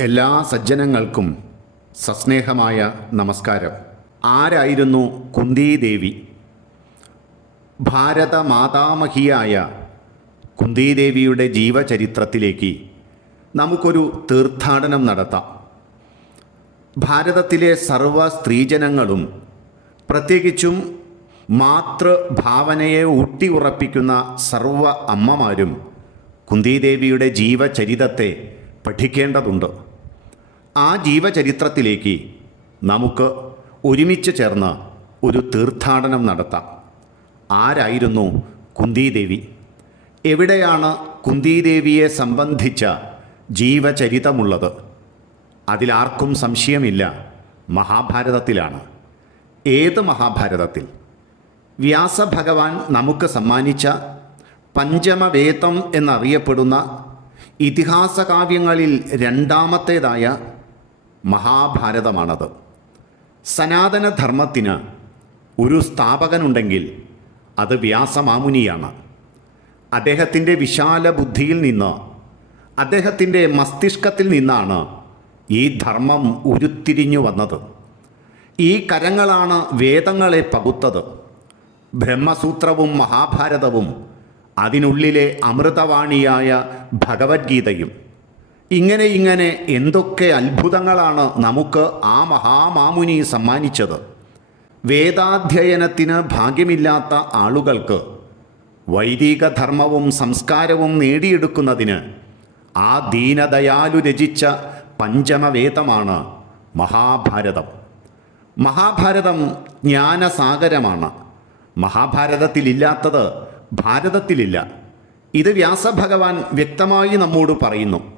എല്ലാ സജ്ജനങ്ങൾക്കും സസ്നേഹമായ നമസ്കാരം. ആരായിരുന്നു കുന്തിദേവി? മാതാമഹിയായ കുന്തിദേവിയുടെ ജീവചരിത്രത്തിലേക്ക് നമുക്കൊരു തീർത്ഥാടനം നടത്താം. ഭാരതത്തിലെ സർവ സ്ത്രീജനങ്ങളും പ്രത്യേകിച്ചും മാതൃഭാവനയെ ഊട്ടിയുറപ്പിക്കുന്ന സർവ അമ്മമാരും കുന്തിദേവിയുടെ ജീവചരിതത്തെ പഠിക്കേണ്ടതുണ്ട്. ആ ജീവചരിത്രത്തിലേക്ക് നമുക്ക് ഒരുമിച്ച് ചേർന്ന് ഒരു തീർത്ഥാടനം നടത്താം. ആരായിരുന്നു കുന്തിദേവി? എവിടെയാണ് കുന്തിദേവിയെ സംബന്ധിച്ച ജീവചരിതമുള്ളത്? അതിലാർക്കും സംശയമില്ല. മഹാഭാരതത്തിലാണ്. ഏത് മഹാഭാരതത്തിൽ? വ്യാസഭഗവാൻ നമുക്ക് സമ്മാനിച്ച പഞ്ചമവേദം എന്നറിയപ്പെടുന്ന ഇതിഹാസ കാവ്യങ്ങളിൽ രണ്ടാമത്തേതായ മഹാഭാരതമാണത്. സനാതനധർമ്മത്തിന് ഒരു സ്ഥാപകനുണ്ടെങ്കിൽ അത് വ്യാസമാമുനിയാണ്. അദ്ദേഹത്തിന്റെ വിശാല ബുദ്ധിയിൽ നിന്ന് അദ്ദേഹത്തിന്റെ മസ്തിഷ്കത്തിൽ നിന്നാണ് ഈ ധർമ്മം ഉരുത്തിരിഞ്ഞു വന്നത്. ഈ കരങ്ങളാണ് വേദങ്ങളെ പകുത്തത്. ബ്രഹ്മസൂത്രവും മഹാഭാരതവും അതിനുള്ളിലെ അമൃതവാണിയായ ഭഗവത്ഗീതയും. ഇങ്ങനെ ഇങ്ങനെ എന്തൊക്കെ അത്ഭുതങ്ങളാണ് നമുക്ക് ആ മഹാമാമുനി സമ്മാനിച്ചത്? വേദാധ്യയനത്തിന് ഭാഗ്യമില്ലാത്ത ആളുകൾക്ക് വൈദിക ധർമ്മവും സംസ്കാരവും നേടിയെടുക്കുന്നതിന് ആ ദീനദയാലു രചിച്ച പഞ്ചമവേദമാണ് മഹാഭാരതം. മഹാഭാരതം ജ്ഞാനസാഗരമാണ്. മഹാഭാരതത്തിലില്ലാത്തത് ഭാരതത്തിലില്ല. ഇത് വ്യാസഭഗവാൻ വ്യക്തമായി നമ്മോട് പറയുന്നു.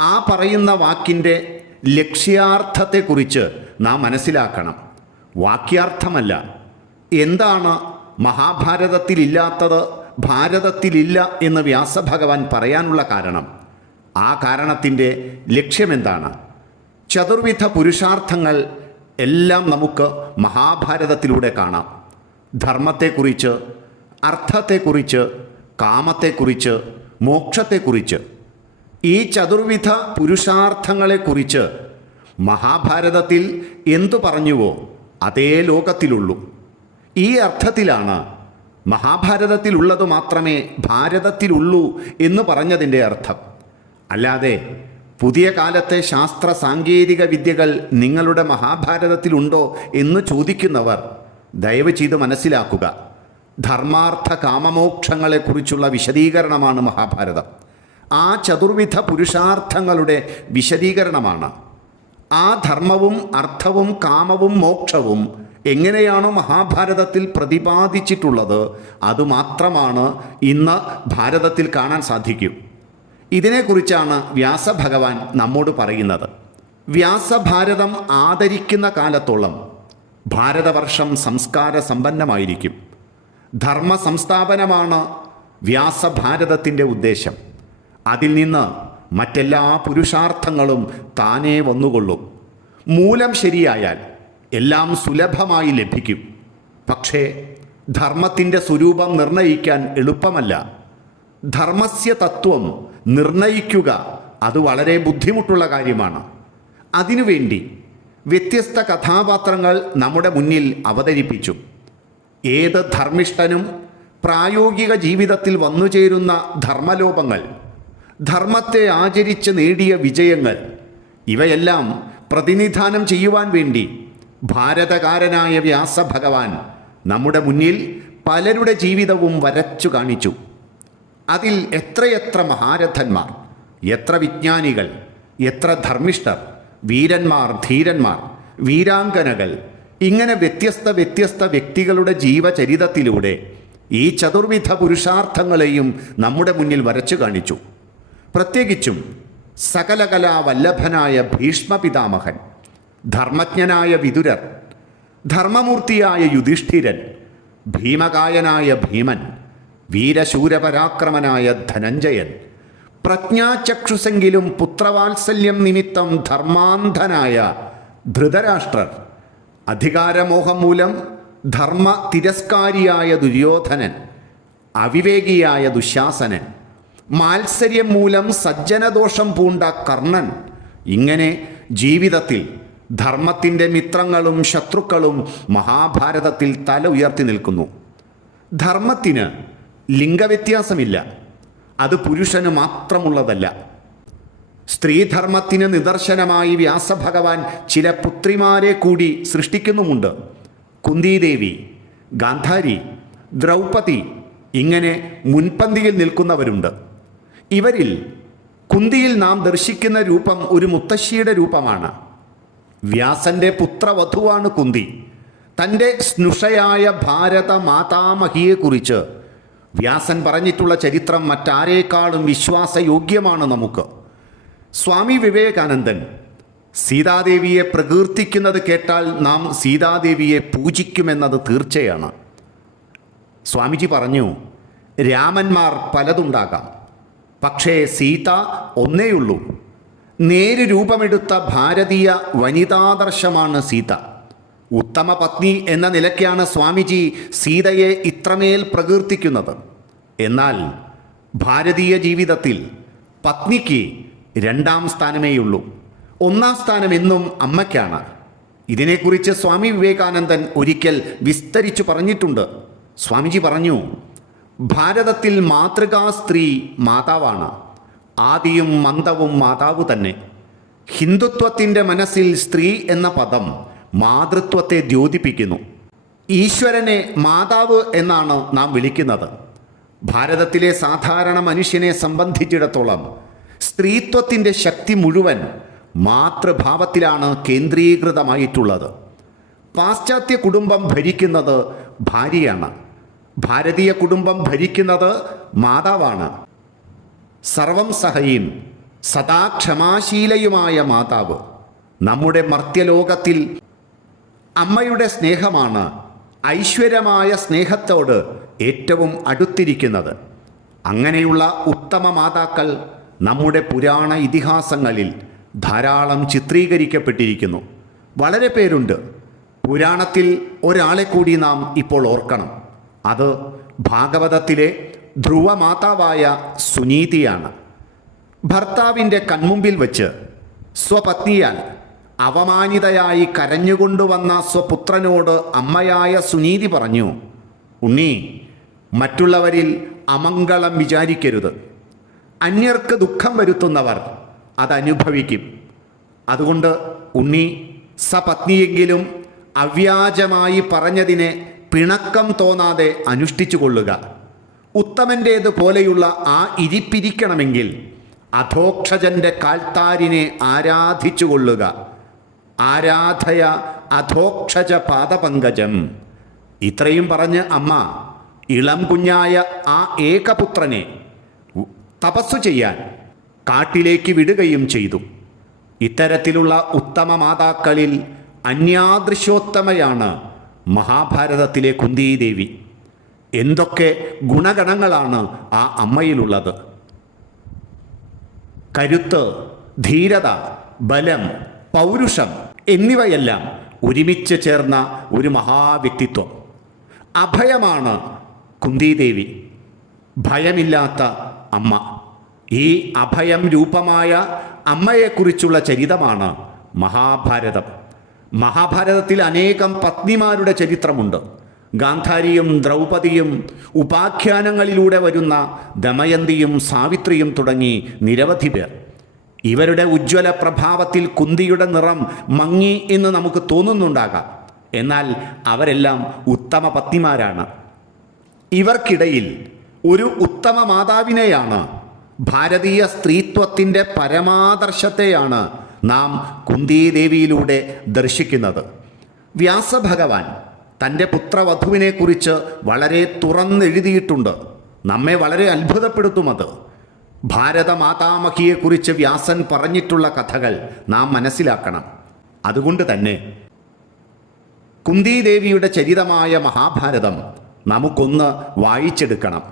ആ പറയുന്ന വാക്കിന്റെ ലക്ഷ്യാർത്ഥത്തെക്കുറിച്ച് നാം മനസ്സിലാക്കണം. വാക്യാർത്ഥമല്ല. എന്താണ് മഹാഭാരതത്തിലില്ലാത്തത് ഭാരതത്തിലില്ല എന്ന് വ്യാസഭഗവാൻ പറയാനുള്ള കാരണം? ആ കാരണത്തിന്റെ ലക്ഷ്യമെന്താണ്? ചതുർവിധ പുരുഷാർത്ഥങ്ങൾ എല്ലാം നമുക്ക് മഹാഭാരതത്തിലൂടെ കാണാം. ധർമ്മത്തെക്കുറിച്ച് അർത്ഥത്തെക്കുറിച്ച് കാമത്തെക്കുറിച്ച് മോക്ഷത്തെക്കുറിച്ച്. ഈ ചതുർവിധ പുരുഷാർത്ഥങ്ങളെക്കുറിച്ച് മഹാഭാരതത്തിൽ എന്തു പറഞ്ഞുവോ അതേ ലോകത്തിലുള്ളൂ. ഈ അർത്ഥത്തിലാണ് മഹാഭാരതത്തിലുള്ളത് മാത്രമേ ഭാരതത്തിലുള്ളൂ എന്ന് പറഞ്ഞതിന്റെ അർത്ഥം. അല്ലാതെ പുതിയ കാലത്തെ ശാസ്ത്ര സാങ്കേതിക വിദ്യകൾ നിങ്ങളുടെ മഹാഭാരതത്തിലുണ്ടോ എന്ന് ചോദിക്കുന്നവർ ദയവ് ചെയ്ത് മനസ്സിലാക്കുക. ധർമാർത്ഥ കാമമോക്ഷങ്ങളെക്കുറിച്ചുള്ള വിശദീകരണമാണ് മഹാഭാരതം. ആ ചതുർവിധ പുരുഷാർത്ഥങ്ങളുടെ വിശദീകരണമാണ്. ആ ധർമ്മവും അർത്ഥവും കാമവും മോക്ഷവും എങ്ങനെയാണോ മഹാഭാരതത്തിൽ പ്രതിപാദിച്ചിട്ടുള്ളത് അതുമാത്രമാണ് ഇന്ന് ഭാരതത്തിൽ കാണാൻ സാധിക്കും. ഇതിനെക്കുറിച്ചാണ് വ്യാസഭഗവാൻ നമ്മോട് പറയുന്നത്. വ്യാസഭാരതം ആദരിക്കുന്ന കാലത്തോളം ഭാരതവർഷം സംസ്കാര സമ്പന്നമായിരിക്കും. ധർമ്മ സംസ്ഥാപനമാണ് വ്യാസഭാരതത്തിന്റെ ഉദ്ദേശം. അതിൽ നിന്ന് മറ്റെല്ലാ പുരുഷാർത്ഥങ്ങളും താനേ വന്നുകൊള്ളും. മൂലം ശരിയായാൽ എല്ലാം സുലഭമായി ലഭിക്കും. പക്ഷേ ധർമ്മത്തിന്റെ സ്വരൂപം നിർണയിക്കാൻ എളുപ്പമല്ല. ധർമ്മസ്യ തത്വം നിർണയിക്കുക അത് വളരെ ബുദ്ധിമുട്ടുള്ള കാര്യമാണ്. അതിനുവേണ്ടി വ്യത്യസ്ത കഥാപാത്രങ്ങൾ നമ്മുടെ മുന്നിൽ അവതരിപ്പിച്ചു. ഏത് ധർമ്മിഷ്ഠനും പ്രായോഗിക ജീവിതത്തിൽ വന്നുചേരുന്ന ധർമ്മലോപങ്ങൾ ധർമ്മത്തെ ആചരിച്ച് നേടിയ വിജയങ്ങൾ ഇവയെല്ലാം പ്രതിനിധാനം ചെയ്യുവാൻ വേണ്ടി ഭാരതകാരനായ വ്യാസഭഗവാൻ നമ്മുടെ മുന്നിൽ പലരുടെ ജീവിതവും വരച്ചു കാണിച്ചു. അതിൽ എത്രയെത്ര മഹാരഥന്മാർ എത്ര വിജ്ഞാനികൾ എത്ര ധർമ്മിഷ്ഠർ വീരന്മാർ ധീരന്മാർ വീരാംഗനകൾ ഇങ്ങനെ വ്യത്യസ്ത വ്യത്യസ്ത വ്യക്തികളുടെ ജീവചരിതത്തിലൂടെ ഈ ചതുർവിധ പുരുഷാർത്ഥങ്ങളെയും നമ്മുടെ മുന്നിൽ വരച്ചു കാണിച്ചു. പ്രത്യേകിച്ചും സകലകലാവല്ലഭനായ ഭീഷ്മപിതാമഹൻ ധർമ്മജ്ഞനായ വിതുരർ ധർമ്മമൂർത്തിയായ യുധിഷ്ഠിരൻ ഭീമകായനായ ഭീമൻ വീരശൂരപരാക്രമനായ ധനഞ്ജയൻ പ്രജ്ഞാചക്ഷുസെങ്കിലും പുത്രവാത്സല്യം നിമിത്തം ധർമാന്ധനായ ധൃതരാഷ്ട്രർ അധികാരമോഹം മൂലം ധർമ്മ തിരസ്കാരിയായ ദുര്യോധനൻ അവിവേകിയായ ദുശാസനൻ മാത്സര്യം മൂലം സജ്ജനദോഷം പൂണ്ട കർണൻ. ഇങ്ങനെ ജീവിതത്തിൽ ധർമ്മത്തിന്റെ മിത്രങ്ങളും ശത്രുക്കളും മഹാഭാരതത്തിൽ തല ഉയർത്തി നിൽക്കുന്നു. ധർമ്മത്തിന് ലിംഗവ്യത്യാസമില്ല. അത് പുരുഷന് മാത്രമുള്ളതല്ല. സ്ത്രീധർമ്മത്തിന് നിദർശനമായി വ്യാസഭഗവാൻ ചില പുത്രിമാരെ കൂടി സൃഷ്ടിക്കുന്നുമുണ്ട്. കുന്തിദേവി ഗാന്ധാരി ദ്രൗപതി ഇങ്ങനെ മുൻപന്തിയിൽ നിൽക്കുന്നവരുണ്ട്. ഇവരിൽ കുന്തിയിൽ നാം ദർശിക്കുന്ന രൂപം ഒരു മുത്തശ്ശിയുടെ രൂപമാണ്. വ്യാസന്റെ പുത്രവധുവാണ് കുന്തി. തന്റെ സ്നുഷയായ ഭാരത മാതാമഹിയെക്കുറിച്ച് വ്യാസൻ പറഞ്ഞിട്ടുള്ള ചരിത്രം മറ്റാരേക്കാളും വിശ്വാസയോഗ്യമാണ് നമുക്ക്. സ്വാമി വിവേകാനന്ദൻ സീതാദേവിയെ പ്രകീർത്തിക്കുന്നത് കേട്ടാൽ നാം സീതാദേവിയെ പൂജിക്കുമെന്നത് തീർച്ചയാണ്. സ്വാമിജി പറഞ്ഞു രാമന്മാർ പലതുണ്ടാകാം. പക്ഷേ സീത ഒന്നേയുള്ളൂ. നേര് രൂപമെടുത്ത ഭാരതീയ വനിതാദർശമാണ് സീത. ഉത്തമ പത്നി എന്ന നിലയ്ക്കാണ് സ്വാമിജി സീതയെ ഇത്രമേൽ പ്രകീർത്തിക്കുന്നത്. എന്നാൽ ഭാരതീയ ജീവിതത്തിൽ പത്നിക്ക് രണ്ടാം സ്ഥാനമേയുള്ളൂ. ഒന്നാം സ്ഥാനം എന്നും അമ്മയ്ക്കാണ്. ഇതിനെക്കുറിച്ച് സ്വാമി വിവേകാനന്ദൻ ഒരിക്കൽ വിസ്തരിച്ചു പറഞ്ഞിട്ടുണ്ട്. സ്വാമിജി പറഞ്ഞു ഭാരതത്തിൽ മാതൃകാ സ്ത്രീ മാതാവാണ്. ആദിയും മന്ദവും മാതാവ് തന്നെ. ഹിന്ദുത്വത്തിന്റെ മനസ്സിൽ സ്ത്രീ എന്ന പദം മാതൃത്വത്തെ ദ്യോതിപ്പിക്കുന്നു. ഈശ്വരനെ മാതാവ് എന്നാണ് നാം വിളിക്കുന്നത്. ഭാരതത്തിലെ സാധാരണ മനുഷ്യനെ സംബന്ധിച്ചിടത്തോളം സ്ത്രീത്വത്തിന്റെ ശക്തി മുഴുവൻ മാതൃഭാവത്തിലാണ് കേന്ദ്രീകൃതമായിട്ടുള്ളത്. പാശ്ചാത്യ കുടുംബം ഭരിക്കുന്നത് ഭാര്യയാണ്. ഭാരതീയ കുടുംബം ഭരിക്കുന്നത് മാതാവാണ്. സർവം സഹയും സദാ ക്ഷമാശീലയുമായ മാതാവ്. നമ്മുടെ മർത്യലോകത്തിൽ അമ്മയുടെ സ്നേഹമാണ് ഐശ്വര്യമായ സ്നേഹത്തോട് ഏറ്റവും അടുത്തിരിക്കുന്നത്. അങ്ങനെയുള്ള ഉത്തമ മാതാക്കൾ നമ്മുടെ പുരാണ ഇതിഹാസങ്ങളിൽ ധാരാളം ചിത്രീകരിക്കപ്പെട്ടിരിക്കുന്നു. വളരെ പേരുണ്ട്. പുരാണത്തിൽ ഒരാളെ കൂടി നാം ഇപ്പോൾ ഓർക്കണം. അത് ഭാഗവതത്തിലെ ധ്രുവമാതാവായ സുനീതിയാണ്. ഭർത്താവിന്റെ കൺമുമ്പിൽ വച്ച് സ്വപത്നിയാൽ അവമാനിതയായി കരഞ്ഞുകൊണ്ടുവന്ന സ്വപുത്രനോട് അമ്മയായ സുനീതി പറഞ്ഞു ഉണ്ണി മറ്റുള്ളവരിൽ അമംഗളം വിചാരിക്കരുത്. അന്യർക്ക് ദുഃഖം വരുത്തുന്നവർ അതനുഭവിക്കും. അതുകൊണ്ട് ഉണ്ണി സപത്നിയെങ്കിലും അവ്യാജമായി പറഞ്ഞതിനെ പിണക്കം തോന്നാതെ അനുഷ്ഠിച്ചു കൊള്ളുക. ഉത്തമന്റേത് പോലെയുള്ള ആ ഇരിപ്പിരിക്കണമെങ്കിൽ അധോക്ഷജന്റെ കാൽത്താരിനെ ആരാധിച്ചു കൊള്ളുക. ആരാധയ അധോക്ഷജ പാദപങ്കജം. ഇത്രയും പറഞ്ഞ് അമ്മ ഇളം കുഞ്ഞായ ആ ഏകപുത്രനെ തപസ്സു ചെയ്യാൻ കാട്ടിലേക്ക് വിടുകയും ചെയ്തു. ഇത്തരത്തിലുള്ള ഉത്തമ മാതാക്കളിൽ അന്യാദൃശോത്തമയാണ് മഹാഭാരതത്തിലെ കുന്തിദേവി എന്തൊക്കെ ഗുണഗണങ്ങളാണ് ആ അമ്മയിലുള്ളത്? കരുത്ത് ധീരത ബലം പൗരുഷം എന്നിവയെല്ലാം ഒരുമിച്ച് ചേർന്ന ഒരു മഹാവ്യക്തിത്വം. അഭയമാണ് കുന്തിദേവി. ഭയമില്ലാത്ത അമ്മ. ഈ അഭയം രൂപമായ അമ്മയെക്കുറിച്ചുള്ള ചരിതമാണ് മഹാഭാരതം. മഹാഭാരതത്തിൽ അനേകം പത്നിമാരുടെ ചരിത്രമുണ്ട്. ഗാന്ധാരിയും ദ്രൗപദിയും ഉപാഖ്യാനങ്ങളിലൂടെ വരുന്ന ദമയന്തിയും സാവിത്രിയും തുടങ്ങി നിരവധി പേർ. ഇവരുടെ ഉജ്ജ്വല പ്രഭാവത്തിൽ കുന്തിയുടെ നിറം മങ്ങി എന്ന് നമുക്ക് തോന്നുന്നുണ്ടാകാം. എന്നാൽ അവരെല്ലാം ഉത്തമ പത്നിമാരാണ്. ഇവർക്കിടയിൽ ഒരു ഉത്തമ മാതാവിനെയാണ് ഭാരതീയ സ്ത്രീത്വത്തിന്റെ പരമാദർശത്തെയാണ് നാം കുന്തിദേവിയിലൂടെ ദർശിക്കുന്നത്. വ്യാസഭഗവാൻ തന്റെ പുത്രവധുവിനെക്കുറിച്ച് വളരെ തുറന്നെഴുതിയിട്ടുണ്ട്. നമ്മെ വളരെ അത്ഭുതപ്പെടുത്തുമത് ഭാരതമാതാമഹിയെക്കുറിച്ച് വ്യാസൻ പറഞ്ഞിട്ടുള്ള കഥകൾ നാം മനസ്സിലാക്കണം. അതുകൊണ്ട് തന്നെ കുന്തിദേവിയുടെ ചരിതമായ മഹാഭാരതം നമുക്കൊന്ന് വായിച്ചെടുക്കണം.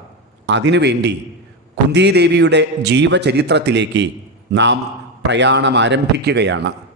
അതിനുവേണ്ടി കുന്തിദേവിയുടെ ജീവചരിത്രത്തിലേക്ക് നാം പ്രയാണം ആരംഭിക്കുകയാണ്.